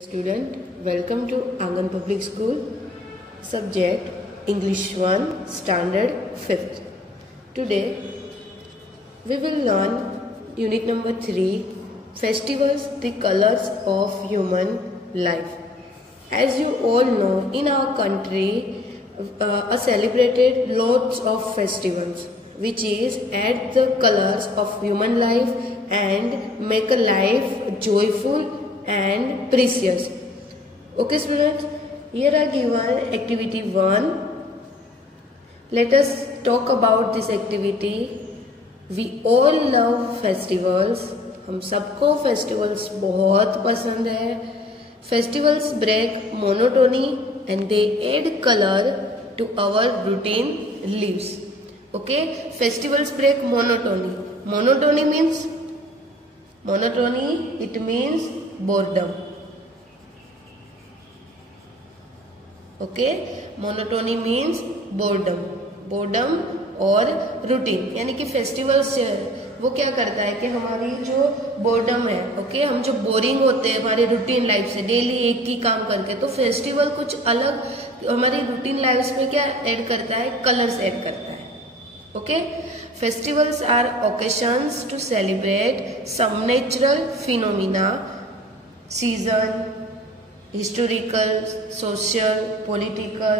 Student, welcome to Angan Public School. Subject English 1, Standard 5th. Today we will learn unit number 3, Festivals, the colors of human life. As you all know, in our country are celebrated lots of festivals, which is add the colors of human life and make a life joyful and precious. Okay students, here are given activity 1. Let us talk about this activity. We all love festivals. हम सबको festivals बहुत पसंद है. Festivals break monotony and they add color to our routine lives. Okay, festivals break monotony. Monotony means it means boredom. Okay, monotony means boredom और routine. यानी कि festivals वो क्या करता है कि हमारी जो बोर्डम है, ओके, हम जो बोरिंग होते हैं हमारे रूटीन लाइफ से डेली एक ही काम करके, तो फेस्टिवल कुछ अलग हमारी रूटीन लाइफ में क्या ऐड करता है, कलर्स ऐड करता है. Okay, festivals are occasions to celebrate some natural phenomena, season, historical, social, political,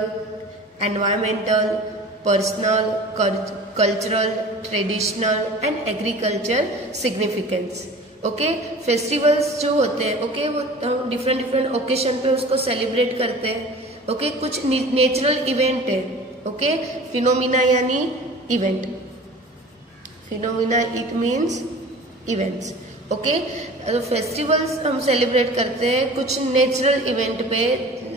environmental, personal, cultural, traditional and agriculture significance. Okay, festivals जो होते हैं, ओके, वो हम डिफरेंट ओकेशन पे उसको सेलिब्रेट करते हैं. ओके, कुछ नेचुरल इवेंट है. ओके, फिनोमिना यानी event. Phenomena it means events. Okay, तो फेस्टिवल्स हम सेलिब्रेट करते हैं कुछ नेचुरल इवेंट पे,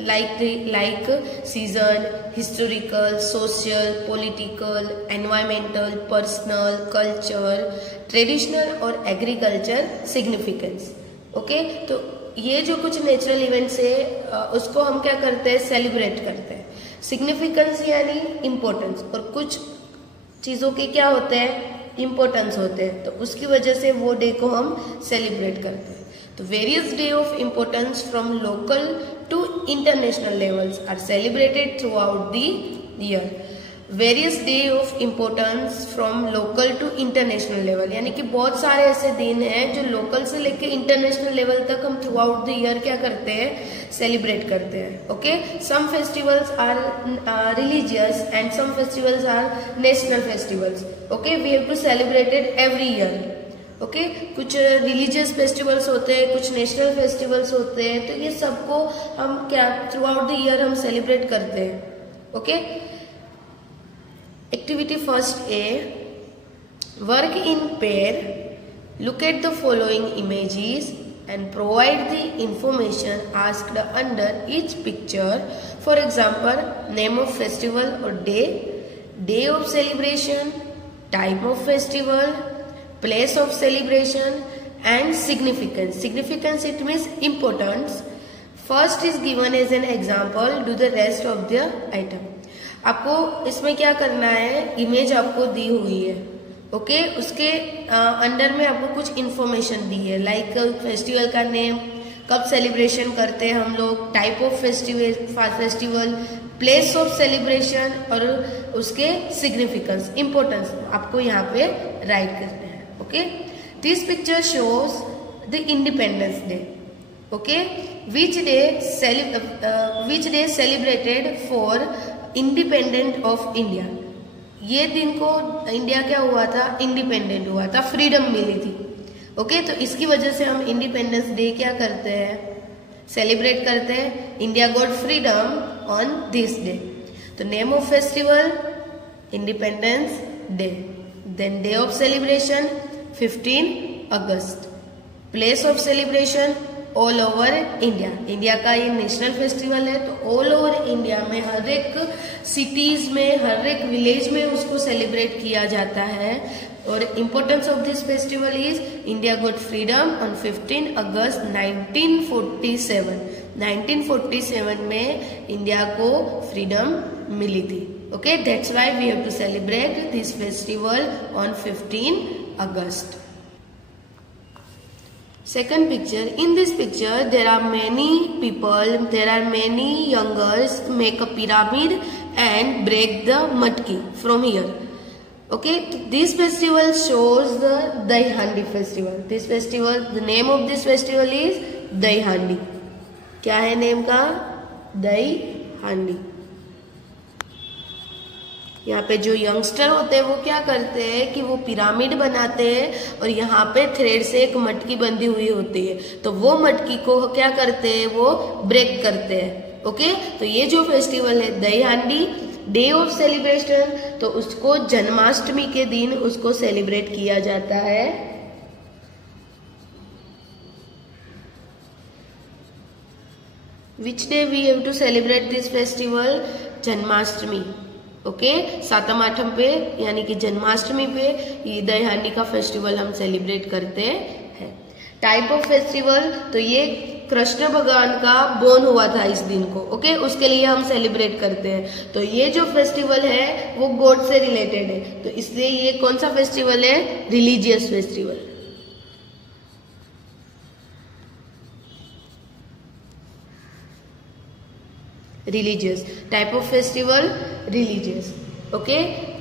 like season, historical, social, political, environmental, personal, culture, traditional और एग्रीकल्चर सिग्निफिकेंस. ओके, तो ये जो कुछ नेचुरल इवेंट्स है उसको हम क्या करते हैं, सेलिब्रेट करते हैं. सिग्निफिकेंस यानी इम्पोर्टेंस, और कुछ चीजों के क्या होते हैं, इम्पोर्टेंस होते हैं, तो उसकी वजह से वो डे को हम सेलिब्रेट करते हैं. तो various day of importance from local to international levels are celebrated throughout the year. Various day of importance from local to international level, यानी कि बहुत सारे ऐसे दिन हैं जो लोकल से लेके इंटरनेशनल लेवल तक हम थ्रू आउट द ईयर क्या करते हैं, सेलिब्रेट करते हैं. Okay, some festivals are religious and some festivals are national festivals. Okay, we have to celebrate it every year. Okay, कुछ रिलीजियस फेस्टिवल्स होते हैं, कुछ नेशनल फेस्टिवल्स होते हैं, तो ये सबको हम क्या थ्रू आउट द ईयर हम सेलिब्रेट करते हैं. Okay, Activity first A, work in pair. Look at the following images and provide the information asked under each picture. For example, name of festival or day, day of celebration, type of festival, place of celebration and significance. Significance, it means importance. First is given as an example, do the rest of the item. आपको इसमें क्या करना है, image आपको दी हुई है. Okay, उसके under में आपको कुछ इन्फॉर्मेशन दी है, लाइक फेस्टिवल का नेम, कब सेलिब्रेशन करते हैं हम लोग, type of festival, place of celebration और उसके सिग्निफिकेंस, इम्पोर्टेंस आपको यहाँ पे राइट करते हैं. Okay, this picture shows the independence day. Okay, which day celebrated for independent of India. ये दिन को इंडिया क्या हुआ था, इंडिपेंडेंट हुआ था, फ्रीडम मिली थी. ओके, तो इसकी वजह से हम इंडिपेंडेंस डे क्या करते हैं, सेलिब्रेट करते हैं. India got freedom on this day. तो name of festival Independence Day, then day of celebration 15 August, place of celebration all over India. India का ये नेशनल फेस्टिवल है, तो ऑल ओवर इंडिया में हर एक सिटीज में, हर एक विलेज में उसको सेलिब्रेट किया जाता है. और importance of this festival is India got freedom on 15 August 1947. 1947 में इंडिया को फ्रीडम मिली थी. Okay, that's why we have to celebrate this festival on 15 August. Second picture. In this picture, there are many people, there are many young girls make a pyramid and break the matki from here. Okay, this festival shows the Dahi Handi festival. This festival, the name of this festival is Dahi Handi. क्या है name का? दही हांडी. यहाँ पे जो youngster होते हैं वो क्या करते हैं कि वो पिरामिड बनाते हैं और यहाँ पे थ्रेड से एक मटकी बंधी हुई होती है, तो वो मटकी को क्या करते हैं, वो ब्रेक करते हैं. ओके, तो ये जो फेस्टिवल है दही हांडी, डे ऑफ सेलिब्रेशन, तो उसको जन्माष्टमी के दिन उसको सेलिब्रेट किया जाता है. Which day we have to celebrate this festival? Janmashtami. Okay, सातम आठम पे यानी कि जन्माष्टमी पे ये दही हांडी का फेस्टिवल हम सेलिब्रेट करते हैं. टाइप ऑफ फेस्टिवल, तो ये कृष्ण भगवान का बोर्न हुआ था इस दिन को. ओके, उसके लिए हम सेलिब्रेट करते हैं. तो ये जो फेस्टिवल है वो गॉड से रिलेटेड है, तो इसलिए ये कौन सा फेस्टिवल है? Religious festival. Religious type of festival, religious. Okay,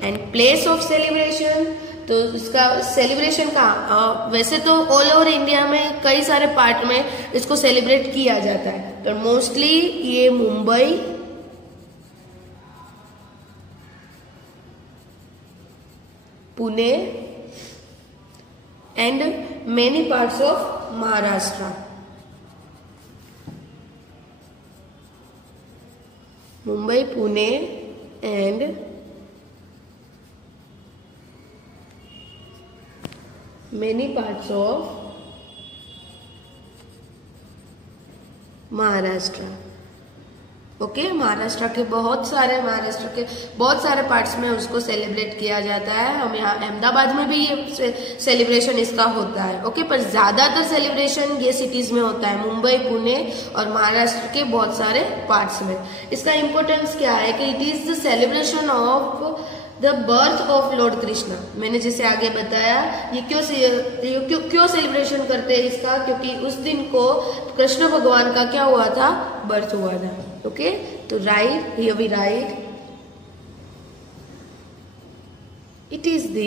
and place of celebration, तो इसका सेलिब्रेशन का वैसे तो ऑल ओवर इंडिया में कई सारे पार्ट में इसको सेलिब्रेट किया जाता है, तो मोस्टली ये Mumbai, Pune and many parts of Maharashtra. Mumbai, Pune and many parts of Maharashtra. Okay, Maharashtra के बहुत सारे पार्ट्स में उसको सेलिब्रेट किया जाता है. हम यहाँ अहमदाबाद में भी ये सेलिब्रेशन इसका होता है. ओके, पर ज्यादातर सेलिब्रेशन ये सिटीज में होता है, मुंबई, पुणे और महाराष्ट्र के बहुत सारे पार्ट्स में. इसका इम्पोर्टेंस क्या है कि it is the celebration of the birth of Lord Krishna. मैंने जैसे आगे बताया, ये क्यों सेलिब्रेशन करते हैं इसका, क्योंकि उस दिन को कृष्ण भगवान का क्या हुआ था? बर्थ हुआ था. ओके, तो right, here we write, it is the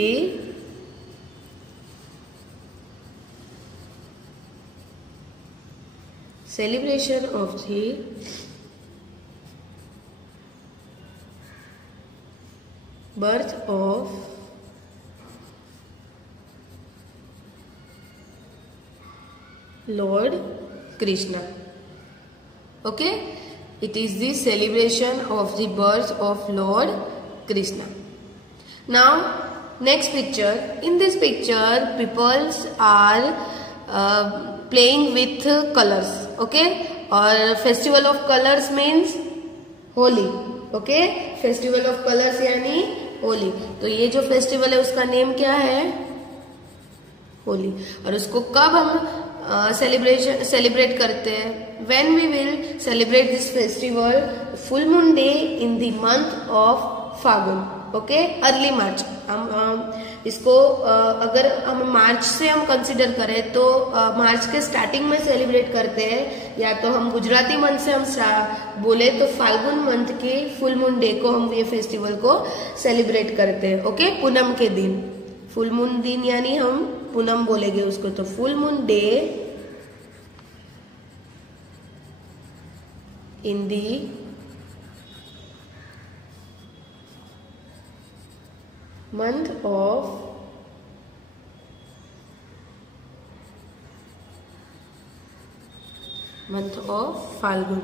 celebration of the birth of Lord Krishna. Okay, it is the celebration of the birth of Lord Krishna. Now next picture. In this picture people are playing with colors. Okay, और festival of colours means Holi. Okay, festival of colours यानी होली. तो ये जो festival है उसका name क्या है? होली. और उसको कब हम सेलिब्रेट करते हैं? When we will celebrate this festival? Full moon day in the month of Phagun. Okay, early March. हम इसको अगर हम मार्च से हम कंसिडर करें तो मार्च के स्टार्टिंग में सेलिब्रेट करते हैं, या तो हम गुजराती मंथ से हम बोले तो फाल्गुन मंथ के फुल मून डे को हम ये फेस्टिवल को सेलिब्रेट करते हैं. ओके, पूनम के दिन, फुल मून दिन यानी हम पूनम बोलेंगे उसको. तो full moon day in the month of Falgun.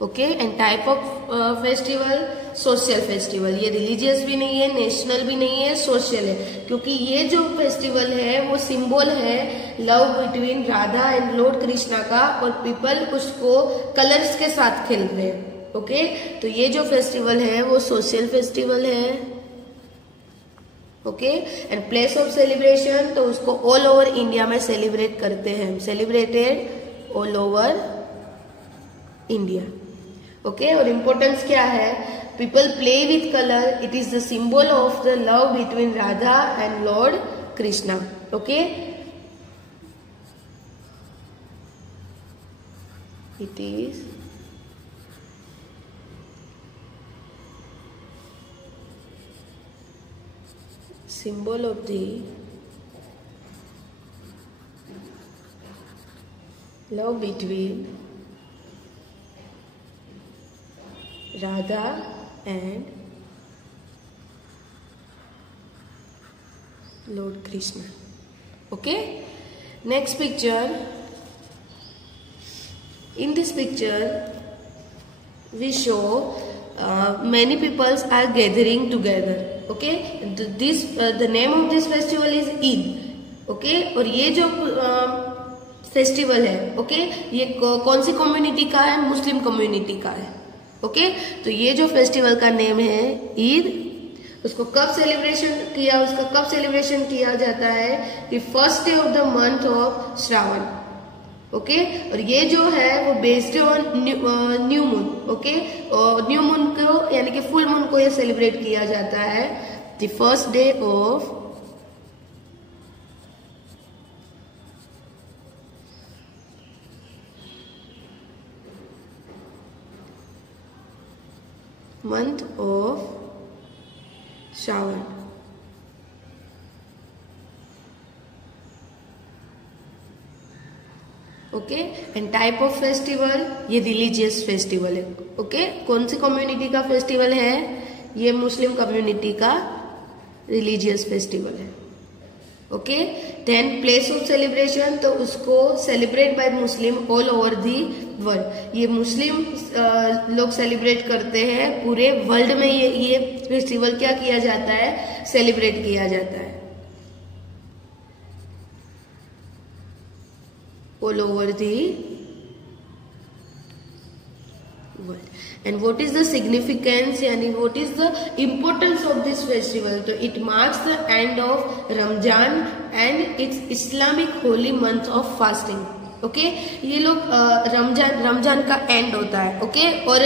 Okay, and type of festival, social festival. ये रिलीजियस भी नहीं है, नेशनल भी नहीं है, सोशल है, क्योंकि ये जो फेस्टिवल है वो सिंबल है love between Radha and Lord Krishna का, और पीपल उसको कलर्स के साथ खेलते हैं. ओके, तो ये जो फेस्टिवल है वो सोशल फेस्टिवल है. Okay, and place of celebration, तो उसको ऑल ओवर इंडिया में सेलिब्रेट करते हैं. Celebrated all over India. Okay, और इम्पोर्टेंस क्या है? People play with colour. It is the symbol of the love between Radha and Lord Krishna. Okay, it is symbol of the love between Radha and Lord Krishna. Okay, next picture. In this picture we show many peoples are gathering together. Okay, the name of this festival is Eid. Okay, और ये जो festival है, okay, ये कौन सी community का है? मुस्लिम community का है. ओके, तो ये जो फेस्टिवल का नेम है ईद, उसको कब सेलिब्रेशन किया जाता है? कि first day of the month of Shravan. Okay, और ये जो है वो based on new moon. Okay, और न्यू मून को यानी कि फुल मून को ये सेलिब्रेट किया जाता है the first day of month of Shravan. Okay, and type of festival, ये रिलीजियस फेस्टिवल है. ओके, कौन सी कम्युनिटी का फेस्टिवल है? ये मुस्लिम कम्युनिटी का रिलीजियस फेस्टिवल है. Okay, then place of celebration, तो उसको celebrate by Muslim all over the world. ये मुस्लिम लोग सेलिब्रेट करते हैं पूरे वर्ल्ड में. ये फेस्टिवल क्या किया जाता है? सेलिब्रेट किया जाता है all over the world. And what is the significance, यानी what is the importance of this festival? तो it marks the end of Ramjan and its Islamic holy month of fasting. Okay, ये लोग रमजान का and होता है. Okay, और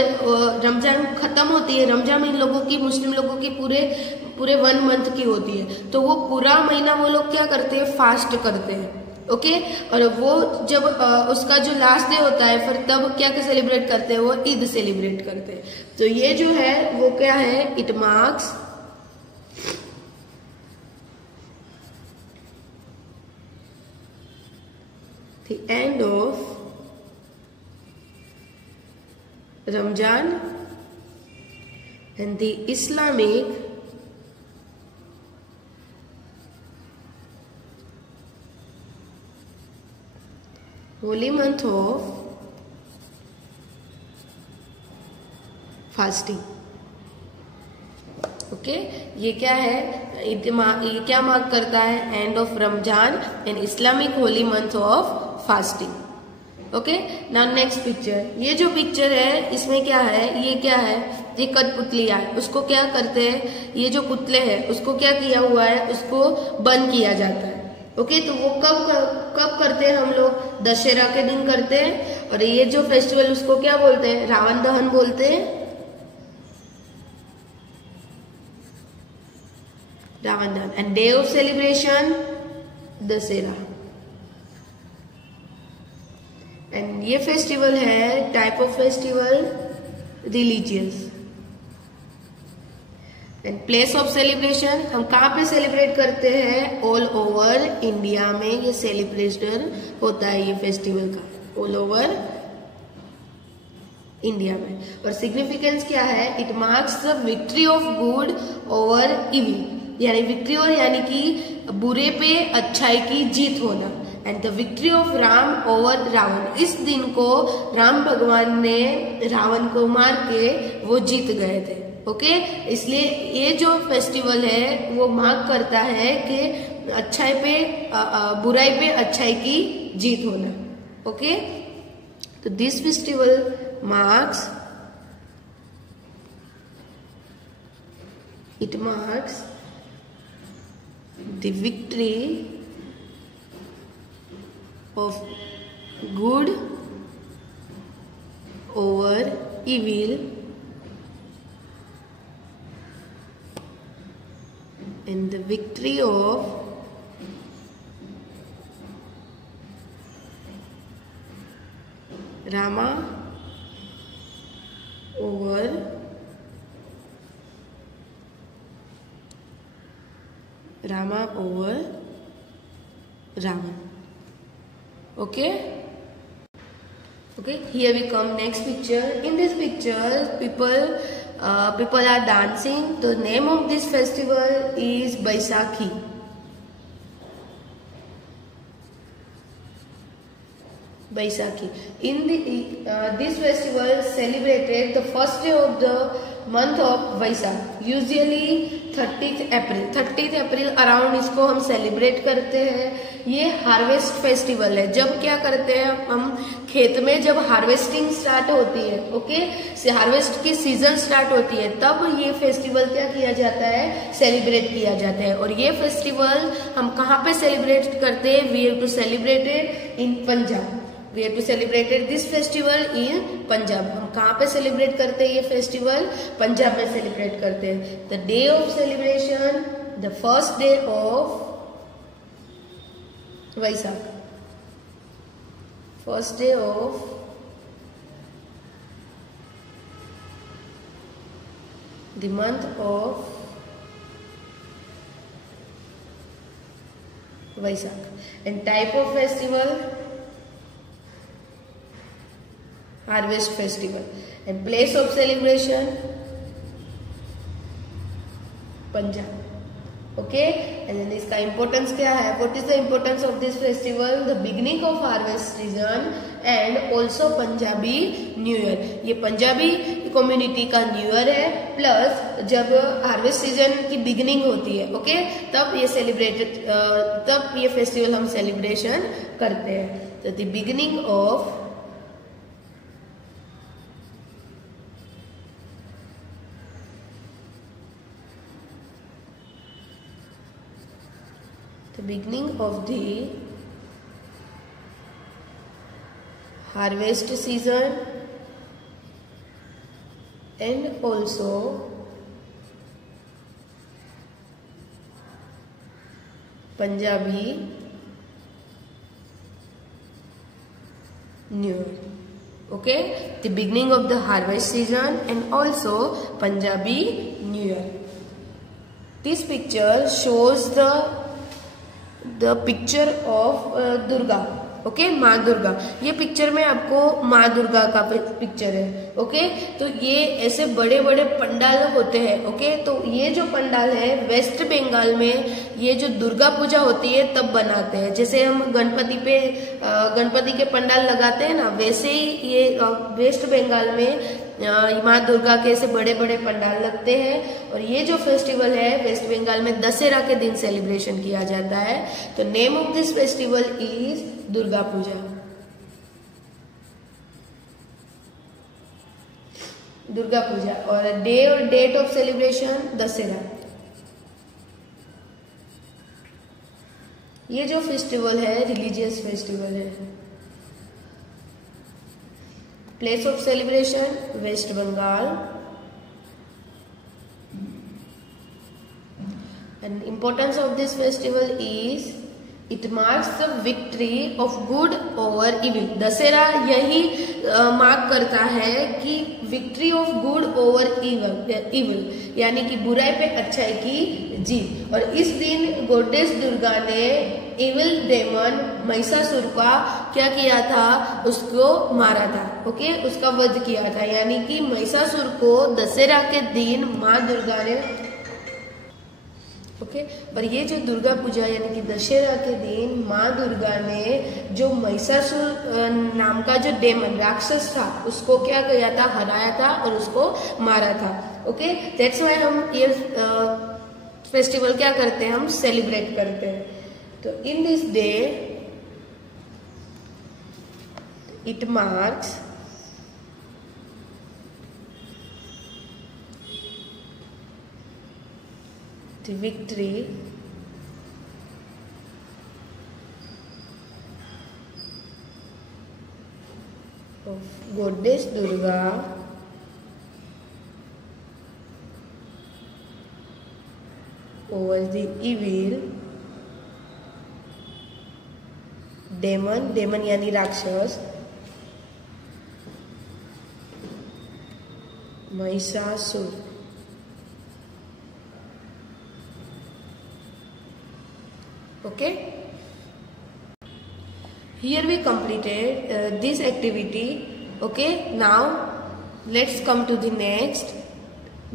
रमजान खत्म होती है. रमजान इन लोगों की, मुस्लिम लोगों की पूरे 1 मंथ की होती है. तो वो पूरा महीना वो लोग क्या करते हैं? फास्ट करते हैं. ओके, और वो जब उसका जो लास्ट डे होता है फिर तब क्या सेलिब्रेट करते हैं? वो ईद सेलिब्रेट करते हैं. तो ये जो है वो क्या है? It marks the end of Ramzan and the Islamic Holi month of fasting. Okay, ये क्या है? ये क्या मार्क करता है? End of Ramzan and Islamic Holi month of fasting. Okay, now next picture. ये जो पिक्चर है इसमें क्या है? ये क्या है? ये कठपुतलियां है. उसको क्या करते हैं? ये जो पुतले हैं उसको क्या किया हुआ है? उसको बंद किया जाता है. ओके, तो वो कब करते हैं हम लोग? दशहरा के दिन करते हैं. और ये जो फेस्टिवल उसको क्या बोलते हैं? रावण दहन बोलते हैं. रावण दहन. And day of celebration Dussehra. And ये फेस्टिवल है type of festival religious. And place of celebration, हम कहाँ पे सेलिब्रेट करते हैं? ऑल ओवर इंडिया में ये सेलिब्रेशन होता है ये फेस्टिवल का, ऑल ओवर इंडिया में. और सिग्निफिकेंस क्या है? It marks the victory of good over evil. यानी विक्ट्री और यानी कि बुरे पे अच्छाई की जीत होना. And the victory of Ram over Ravan. इस दिन को राम भगवान ने रावण को मार के वो जीत गए थे. ओके, इसलिए ये जो फेस्टिवल है वो मार्क करता है कि अच्छाई पे बुराई पे अच्छाई की जीत होना. ओके, तो this festival marks the victory of good over evil and the victory of Rama over Ravan. Okay. Here we come next picture. In this picture, people are dancing. The name of this festival is Baisakhi. In this festival celebrated the first day of the month of Vaisakh, usually 30th April around इसको हम celebrate करते हैं। ये harvest festival है। जब क्या करते हैं हम खेत में जब हार्वेस्टिंग स्टार्ट होती है, ओके, हार्वेस्ट की सीजन स्टार्ट होती है, तब ये फेस्टिवल क्या किया जाता है, सेलिब्रेट किया जाता है। और ये फेस्टिवल हम कहाँ पे सेलिब्रेट करते हैं? We have to celebrate it in Punjab. We have to celebrate this festival in Punjab. हम कहाँ पे सेलिब्रेट करते हैं ये फेस्टिवल? पंजाब में सेलिब्रेट करते हैं। The day of celebration, the first day of Vaisakh, first day of the month of Vaisakh. And type of festival, harvest festival. And place of celebration, Punjab. Okay, and then इसका importance क्या है? What is the importance of this festival? The beginning of harvest season and also Punjabi New Year. ये Punjabi community का new year है, plus जब harvest season की beginning होती है, ओके, तब ये फेस्टिवल हम सेलिब्रेशन करते हैं। तो the beginning of the harvest season and also Punjabi New Year. Okay, the beginning of the harvest season and also Punjabi New Year. This picture shows the picture of Durga, okay, माँ दुर्गा। ये picture में आपको माँ दुर्गा का picture है, okay. तो ये ऐसे बड़े बड़े पंडाल होते हैं, ओके। तो ये जो पंडाल है वेस्ट बंगाल में ये जो दुर्गा पूजा होती है तब बनाते हैं। जैसे हम गणपति के पंडाल लगाते हैं ना, वैसे ही ये वेस्ट बंगाल में माँ दुर्गा के ऐसे बड़े बड़े पंडाल लगते हैं। और ये जो फेस्टिवल है वेस्ट बंगाल में दशहरा के दिन सेलिब्रेशन किया जाता है। तो name of this festival is Durga Puja. Durga Puja और डे और डेट ऑफ सेलिब्रेशन दशहरा। ये जो फेस्टिवल है रिलीजियस फेस्टिवल है। Place of celebration West Bengal. And importance of this festival is it marks the victory of good over evil. Dussehra यही मार्क करता है कि victory of good over evil, यानी कि बुराई पे अच्छाई की जीत। और इस दिन गॉडेस दुर्गा ने इविल डेमन महिषासुर का क्या किया था, उसको मारा था, ओके, उसका वध किया था। यानी कि महिषासुर को दशहरा के दिन माँ दुर्गा ने, ओके, पर ये जो दुर्गा पूजा यानी कि दशहरा के दिन माँ दुर्गा ने जो महिषासुर नाम का जो डेमन राक्षस था उसको क्या किया था, हराया था और उसको मारा था, ओके। दैट्स व्हाई हम ये फेस्टिवल क्या करते हैं, हम सेलिब्रेट करते हैं। तो in this day it marks the victory of goddess Durga over the evil demon यानी राक्षस Mahishasur. Okay. Here we completed this activity. Okay. Now let's come to the next.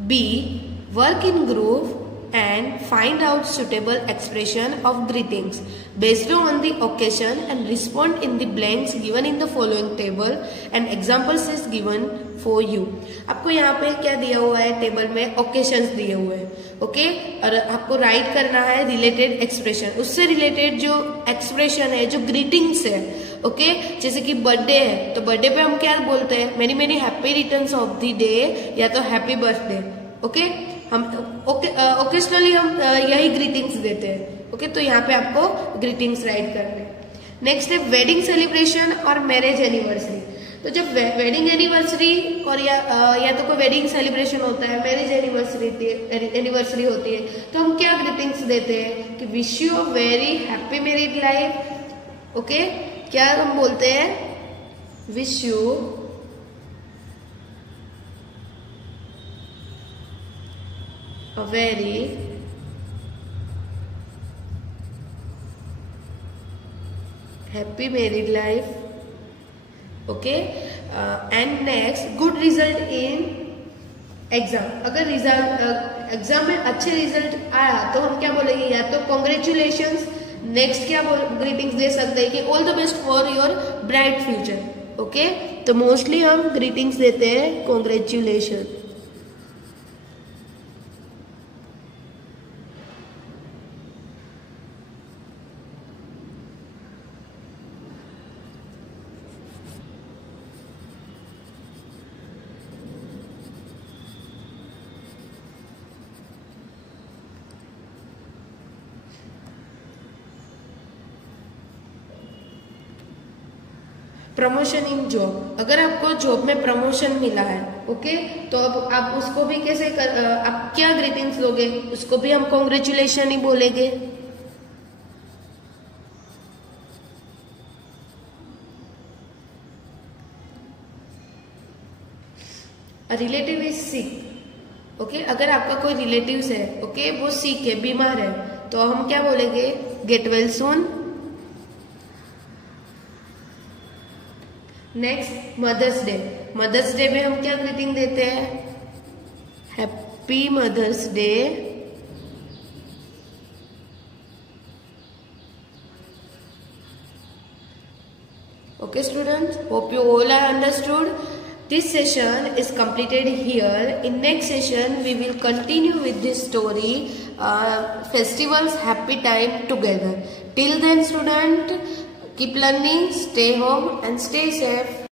B. Work in group and find out suitable expression of greetings based on the occasion and respond in the blanks given in the following table and examples is given for you. आपको यहाँ पे क्या दिया हुआ है table में? Occasions दिए हुए हैं. ओके. और आपको राइट करना है रिलेटेड एक्सप्रेशन, उससे रिलेटेड जो एक्सप्रेशन है, जो ग्रीटिंग्स है. ओके. जैसे कि बर्थडे है तो बर्थडे पे हम क्या बोलते हैं? Many many happy returns of the day या तो हैप्पी बर्थडे. ओके. हम ओकेशनली हम यही ग्रीटिंग्स देते हैं. ओके. तो यहाँ पे आपको ग्रीटिंग्स राइट करने. नेक्स्ट है वेडिंग सेलिब्रेशन और मैरिज एनिवर्सरी. तो जब वेडिंग एनिवर्सरी और या तो कोई वेडिंग सेलिब्रेशन होता है, मैरिज एनिवर्सरी होती है, तो हम क्या ग्रीटिंग्स देते हैं कि wish you a very happy married life. Okay. क्या हम बोलते हैं? Wish you a very happy married life. Okay. And next, good result in exam. अगर रिजल्ट एग्जाम में अच्छे रिजल्ट आया तो हम क्या बोलेंगे? या तो कॉन्ग्रेचुलेशंस. नेक्स्ट क्या ग्रीटिंग्स दे सकते हैं कि all the best for your bright future. Okay. तो मोस्टली हम ग्रीटिंग्स देते हैं कॉन्ग्रेचुलेशन. प्रमोशन इन जॉब. अगर आपको जॉब में प्रमोशन मिला है, ओके, तो अब आप उसको भी कैसे आप क्या ग्रीटिंग्स दोगे? उसको भी हम कॉन्ग्रेचुलेशन ही बोलेंगे. Relative is sick. ओके. अगर आपका कोई रिलेटिव्स है, ओके, वो सिक है, बीमार है, तो हम क्या बोलेंगे? Get well soon. Next mother's day. Mother's day में हम क्या ग्रीटिंग देते हैं? Happy mother's day. Okay students, hope you all are understood. This session is completed here. In next session we will continue with this story, festivals happy time together. Till then student, keep learning, stay home and stay safe.